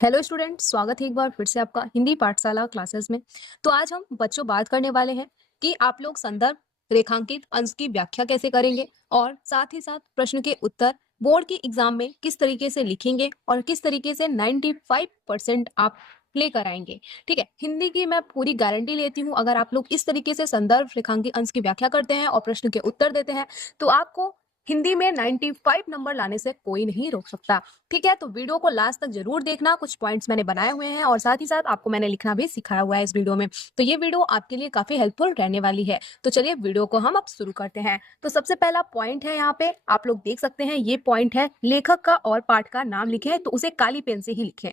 Hello student, स्वागत है एक बार फिर से आपका हिंदी पाठशाला क्लासेस में। तो आज हम बच्चों बात करने वाले हैं कि आप लोग संदर्भ रेखांकित अंश की व्याख्या कैसे करेंगे और साथ ही साथ प्रश्न के उत्तर बोर्ड के एग्जाम में किस तरीके से लिखेंगे और किस तरीके से 95% आप लेकर आएंगे। ठीक है, हिंदी की मैं पूरी गारंटी लेती हूँ, अगर आप लोग इस तरीके से संदर्भ रेखांकित अंश की व्याख्या करते हैं और प्रश्न के उत्तर देते हैं तो आपको हिंदी में 95 नंबर लाने से कोई नहीं रोक सकता। ठीक है, तो वीडियो को लास्ट तक जरूर देखना, कुछ पॉइंट्स मैंने बनाए हुए हैं और साथ ही साथ आपको मैंने लिखना भी सिखाया हुआ है इस वीडियो में। तो ये वीडियो आपके लिए काफी हेल्पफुल रहने वाली है। तो चलिए वीडियो को हम अब शुरू करते हैं। तो सबसे पहला पॉइंट है, यहाँ पे आप लोग देख सकते हैं, ये पॉइंट है लेखक का और पाठ का नाम लिखे तो उसे काली पेन से ही लिखें।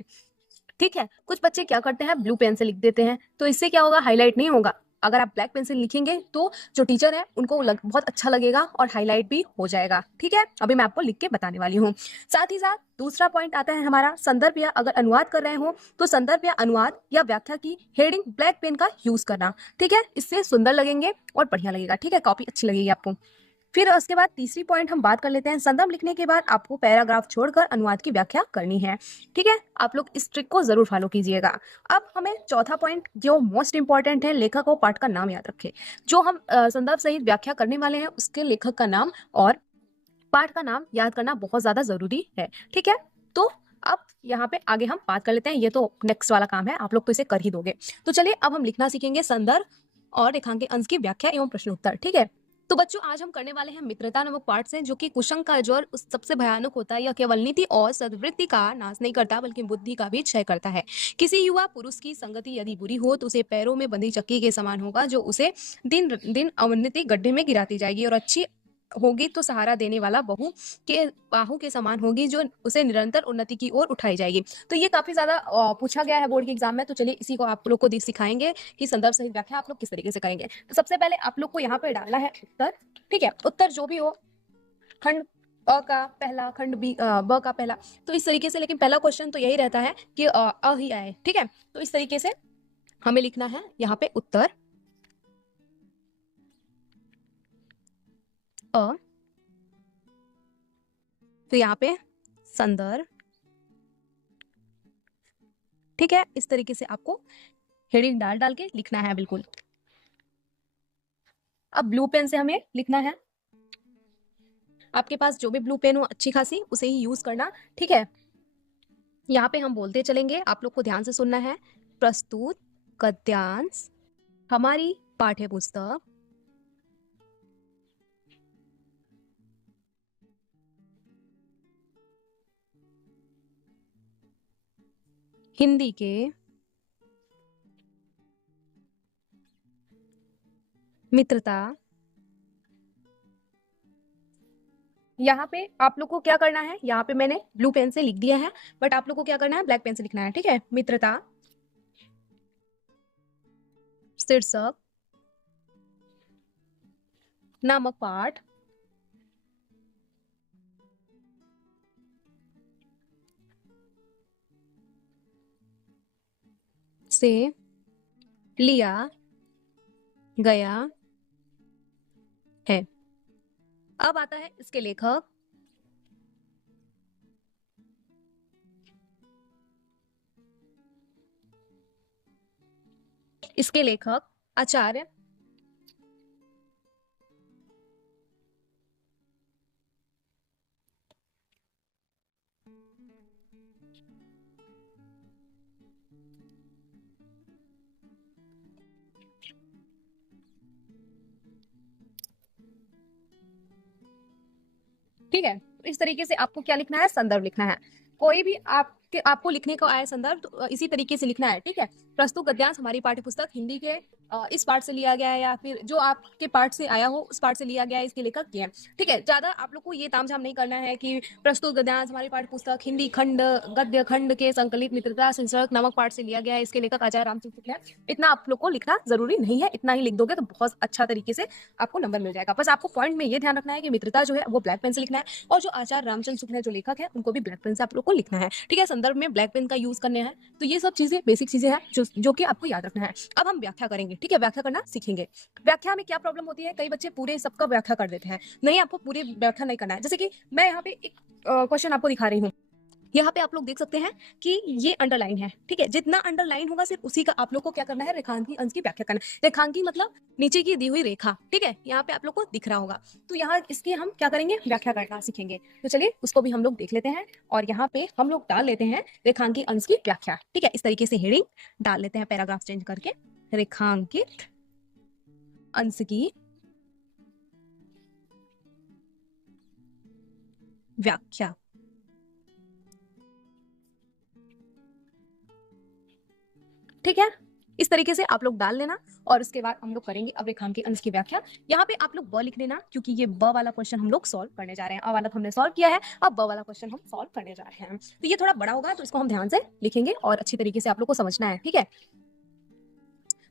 ठीक है, कुछ बच्चे क्या करते हैं, ब्लू पेन से लिख देते हैं, तो इससे क्या होगा, हाईलाइट नहीं होगा। अगर आप ब्लैक पेन से लिखेंगे तो जो टीचर है उनको बहुत अच्छा लगेगा और हाईलाइट भी हो जाएगा। ठीक है, अभी मैं आपको लिख के बताने वाली हूँ। साथ ही साथ दूसरा पॉइंट आता है हमारा, संदर्भ या अगर अनुवाद कर रहे हो तो संदर्भ या अनुवाद या व्याख्या की हेडिंग ब्लैक पेन का यूज करना। ठीक है, इससे सुंदर लगेंगे और बढ़िया लगेगा। ठीक है, कॉपी अच्छी लगेगी आपको। फिर उसके बाद तीसरी पॉइंट हम बात कर लेते हैं, संदर्भ लिखने के बाद आपको पैराग्राफ छोड़कर अनुवाद की व्याख्या करनी है। ठीक है, आप लोग इस ट्रिक को जरूर फॉलो कीजिएगा। अब हमें चौथा पॉइंट जो मोस्ट इंपॉर्टेंट है, लेखक और पाठ का नाम याद रखें। जो हम संदर्भ सहित व्याख्या करने वाले हैं उसके लेखक का नाम और पाठ का नाम याद करना बहुत ज्यादा जरूरी है। ठीक है, तो अब यहाँ पे आगे हम बात कर लेते हैं, ये तो नेक्स्ट वाला काम है, आप लोग तो इसे कर ही दोगे। तो चलिए अब हम लिखना सीखेंगे संदर्भ और रेखांकित अंश की व्याख्या एवं प्रश्न उत्तर। ठीक है, तो बच्चों आज हम करने वाले हैं मित्रता नामक पाठ से, जो कि कुसंग का ज्वर उस सबसे भयानक होता है। यह केवल नीति और सद्वृत्ति का नाश नहीं करता बल्कि बुद्धि का भी क्षय करता है। किसी युवा पुरुष की संगति यदि बुरी हो तो उसे पैरों में बंधी चक्की के समान होगा, जो उसे दिन दिन अवनति गड्ढे में गिराती जाएगी, और अच्छी होगी तो सहारा देने वाला बहू के बाहू के समान होगी, जो उसे निरंतर उन्नति की ओर उठाई जाएगी। तो ये काफी ज्यादा पूछा गया है बोर्ड के एग्जाम में, तो चलिए इसी को आप लोग को सिखाएंगे कि संदर्भ सहित व्याख्या आप लोग किस तरीके से करेंगे। तो सबसे पहले आप लोग को यहाँ पे डालना है उत्तर। ठीक है, उत्तर जो भी हो, खंड अ का पहला, खंड बी ब का पहला, तो इस तरीके से। लेकिन पहला क्वेश्चन तो यही रहता है कि अ ही आए। ठीक है, तो इस तरीके से हमें लिखना है यहाँ पे उत्तर अ, तो यहाँ पे संदर्भ। ठीक है, इस तरीके से आपको हेडिंग डाल डाल के लिखना है बिल्कुल। अब ब्लू पेन से हमें लिखना है, आपके पास जो भी ब्लू पेन हो अच्छी खासी उसे ही यूज करना। ठीक है, यहाँ पे हम बोलते चलेंगे, आप लोग को ध्यान से सुनना है। प्रस्तुत गद्यांश हमारी पाठ्य पुस्तक हिंदी के मित्रता। यहाँ पे आप लोग को क्या करना है, यहाँ पे मैंने ब्लू पेन से लिख दिया है, बट आप लोग को क्या करना है, ब्लैक पेन से लिखना है। ठीक है, मित्रता शीर्षक नामक पाठ से लिया गया है। अब आता है इसके लेखक। इसके लेखक आचार्य ठीक है, तो इस तरीके से आपको क्या लिखना है, संदर्भ लिखना है। कोई भी आपको लिखने को आए संदर्भ तो इसी तरीके से लिखना है। ठीक है, प्रस्तुत गद्यांश हमारी पाठ्यपुस्तक हिंदी के इस पाठ से लिया गया है, या फिर जो आपके पाठ से आया हो उस पाठ से लिया गया है, इसके लेखक ये हैं। ठीक है, ज्यादा आप लोग को ये तामझाम नहीं करना है कि प्रस्तुत गद्यांश हमारी पाठ्यपुस्तक हिंदी खंड गद्य खंड के संकलित मित्रता शीर्षक नामक पाठ से लिया गया है, इसके लेखक आचार्य रामचंद्र शुक्ल है। इतना आप लोग को लिखना जरूरी नहीं है, इतना ही लिख दोगे तो बहुत अच्छा तरीके से आपको नंबर मिल जाएगा। बस आपको पॉइंट में ये ध्यान रखना है कि मित्रता जो है वो ब्लैक पेन से लिखना है, और जो आचार्य रामचंद्र शुक्ल जो लेखक है उनको भी ब्लैक पेन से आप लोग को लिखना है। ठीक है, संदर्भ में ब्लैक पेन का यूज करने हैं। तो ये सब चीजें बेसिक चीजें हैं जो कि आपको याद रखना है। अब हम व्याख्या करेंगे। ठीक है, व्याख्या करना सीखेंगे। व्याख्या में क्या प्रॉब्लम होती है, कई बच्चे पूरे सबका व्याख्या कर देते हैं। नहीं, आपको पूरी व्याख्या नहीं करना है। जैसे कि मैं यहाँ पे एक क्वेश्चन आपको दिखा रही हूँ, यहाँ पे आप लोग देख सकते हैं कि ये अंडरलाइन है, ठीक है। जितना अंडरलाइन होगा सिर्फ उसी का आप लोग को क्या करना है, रेखांकी अंश की व्याख्या करना है। रेखांकी मतलब नीचे की दी हुई रेखा, ठीक है, यहाँ पे आप लोग को दिख रहा होगा। तो यहाँ इसकी हम क्या करेंगे, व्याख्या करना सीखेंगे। तो चलिए उसको भी हम लोग देख लेते हैं और यहाँ पे हम लोग डाल लेते हैं रेखांकी अंश की व्याख्या, ठीक है। इस तरीके से हेडिंग डाल लेते हैं, पैराग्राफ चेंज करके, रेखांकित अंश की व्याख्या। ठीक है, इस तरीके से आप लोग डाल लेना और उसके बाद हम लोग करेंगे अब रेखांकी अंश की व्याख्या। यहाँ पे आप लोग ब लिख लेना, क्योंकि ये ब वाला क्वेश्चन हम लोग सॉल्व करने जा रहे हैं। अ वाला तो हमने सॉल्व किया है, अब ब वाला क्वेश्चन हम सॉल्व करने जा रहे हैं। तो ये थोड़ा बड़ा होगा, तो इसको हम ध्यान से लिखेंगे और अच्छी तरीके से आप लोग को समझना है, ठीक है।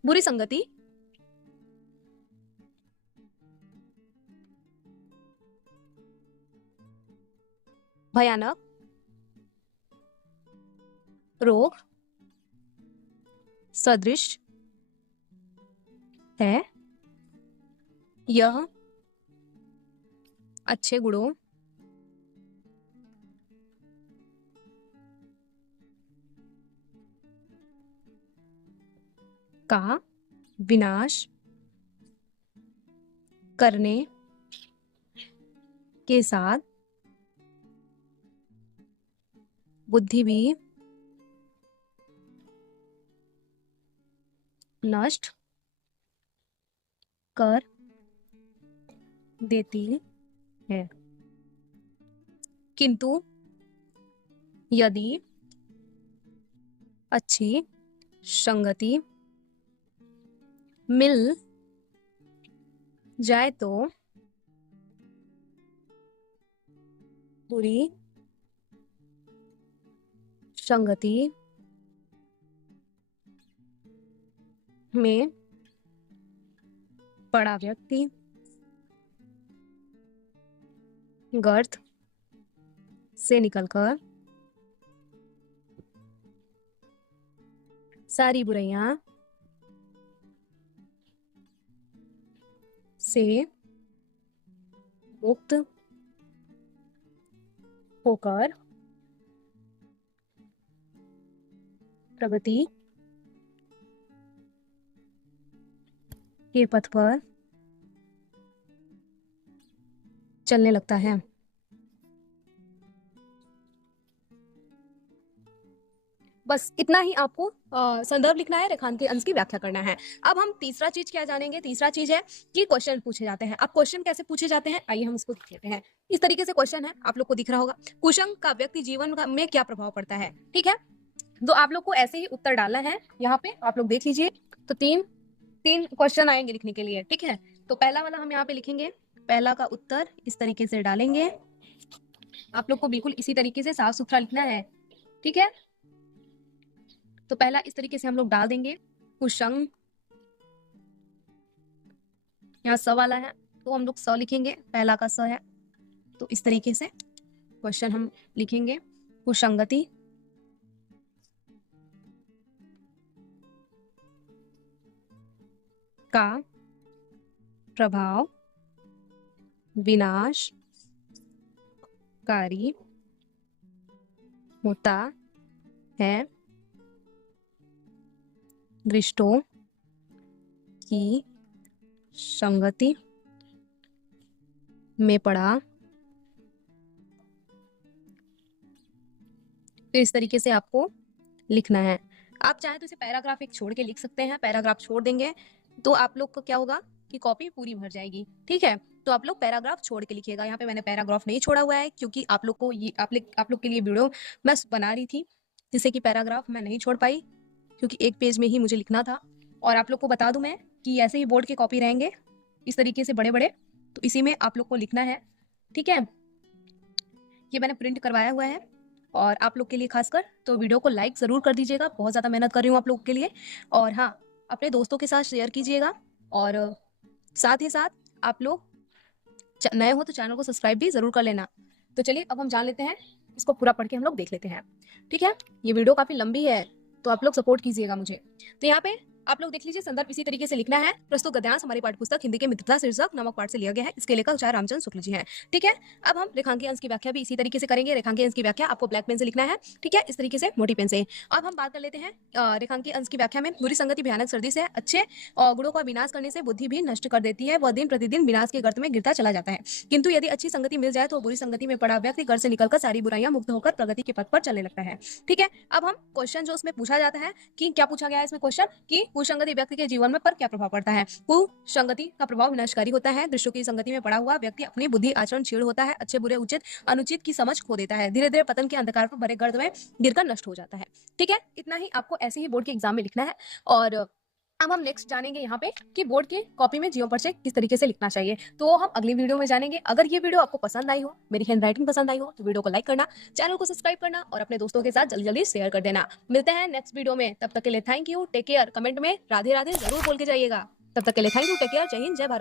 बुरी संगति भयानक रोग सदृश है, यह अच्छे गुणों का विनाश करने के साथ बुद्धि भी नष्ट कर देती है। किंतु यदि अच्छी संगति मिल जाए तो बुरी संगति में पड़ा व्यक्ति गर्त से निकलकर सारी बुराइयां से मुक्त होकर प्रगति के पथ पर चलने लगता है। बस इतना ही आपको संदर्भ लिखना है, रेखांकित अंश की व्याख्या करना है। अब हम तीसरा चीज क्या जानेंगे, तीसरा चीज है कि क्वेश्चन पूछे जाते हैं। अब क्वेश्चन कैसे पूछे जाते हैं, आइए हम इसको देख लेते हैं। इस तरीके से क्वेश्चन है, आप लोग को दिख रहा होगा, कुसंग का व्यक्ति जीवन में क्या प्रभाव पड़ता है, ठीक है। तो आप लोग को ऐसे ही उत्तर डालना है। यहाँ पे आप लोग देख लीजिए, तो तीन क्वेश्चन आएंगे लिखने के लिए, ठीक है। तो पहला वाला हम यहाँ पे लिखेंगे, पहला का उत्तर इस तरीके से डालेंगे। आप लोग को बिल्कुल इसी तरीके से साफ सुथरा लिखना है, ठीक है। तो पहला इस तरीके से हम लोग डाल देंगे, कुसंग, यहाँ स वाला है तो हम लोग स लिखेंगे, पहला का स है, तो इस तरीके से क्वेश्चन हम लिखेंगे। कुसंगति का प्रभाव विनाशकारी होता है। दृष्टों की संगति में पड़ा। तो इस तरीके से आपको लिखना है। आप चाहे तो इसे पैराग्राफ एक छोड़ के लिख सकते हैं, पैराग्राफ छोड़ देंगे तो आप लोग को क्या होगा कि कॉपी पूरी भर जाएगी, ठीक है। तो आप लोग पैराग्राफ छोड़ के लिखिएगा। यहाँ पे मैंने पैराग्राफ नहीं छोड़ा हुआ है, क्योंकि आप लोग को ये आप लोग के लिए वीडियो मैं बना रही थी, जिससे कि पैराग्राफ मैं नहीं छोड़ पाई, क्योंकि एक पेज में ही मुझे लिखना था। और आप लोग को बता दूं मैं कि ऐसे ही बोर्ड के कॉपी रहेंगे इस तरीके से बड़े बड़े, तो इसी में आप लोग को लिखना है, ठीक है। ये मैंने प्रिंट करवाया हुआ है और आप लोग के लिए खासकर, तो वीडियो को लाइक ज़रूर कर दीजिएगा, बहुत ज़्यादा मेहनत कर रही हूँ आप लोगों के लिए। और हाँ, अपने दोस्तों के साथ शेयर कीजिएगा और साथ ही साथ आप लोग नए हो तो चैनल को सब्सक्राइब भी ज़रूर कर लेना। तो चलिए अब हम जान लेते हैं, इसको पूरा पढ़ के हम लोग देख लेते हैं, ठीक है। ये वीडियो काफ़ी लंबी है तो आप लोग सपोर्ट कीजिएगा मुझे। तो यहाँ पे आप लोग देख लीजिए, संदर्भ इसी तरीके से लिखना है। प्रस्तुत गद्यांश हमारी पाठ्यपुस्तक हिंदी के मित्रता शीर्षक नामक पाठ से लिया गया है। इसके लेखक चाहे रामचंद्र शुक्ल जी हैं। ठीक है, अब हम रेखांकीय अंश की व्याख्या भी इसी तरीके से करेंगे। रेखांकीय अंश की व्याख्या आपको ब्लैक पेन से लिखना है। ठीक है, इस तरीके से मोटी पेन से। अब हम बात कर लेते हैं रेखांकीय अंश की व्याख्या में। बुरी संगति भयानक सर्दी से, अच्छे गुणों का विनाश करने से बुद्धि भी नष्ट कर देती है। वह दिन प्रतिदिन विनाश के गर्त में गिरता चला जाता है। किंतु यदि अच्छी संगति मिल जाए तो बुरी संगति में पड़ा व्यक्ति घर से निकलकर सारी बुराइयां मुक्त होकर प्रगति के पथ पर चलने लगता है। ठीक है, अब हम क्वेश्चन जो उसमें पूछा जाता है कि क्या पूछा गया है इसमें क्वेश्चन कि कुसंगति व्यक्ति के जीवन में पर क्या प्रभाव पड़ता है। कुसंगति का प्रभाव विनाशकारी होता है। दृश्यों की संगति में पड़ा हुआ व्यक्ति अपनी बुद्धि आचरण छीड़ होता है। अच्छे बुरे उचित अनुचित की समझ खो देता है। धीरे धीरे पतन के अंधकार पर भरे गर्त में गिरकर नष्ट हो जाता है। ठीक है, इतना ही आपको ऐसे ही बोर्ड के एग्जाम में लिखना है। और अब हम नेक्स्ट जानेंगे यहाँ पे कि बोर्ड के कॉपी में जियो परिचय किस तरीके से लिखना चाहिए, तो हम अगली वीडियो में जानेंगे। अगर ये वीडियो आपको पसंद आई हो, मेरी हैंड राइटिंग पसंद आई हो, तो वीडियो को लाइक करना, चैनल को सब्सक्राइब करना और अपने दोस्तों के साथ जल्दी जल्दी शेयर कर देना। मिलते हैं नेक्स्ट वीडियो में, तब तक के लिए thank you, take care. Comment में राधे राधे जरूर बोल के जाइएगा। तब तक के लिए थैंक यू, टेक केयर, जय हिंद, जय भारत।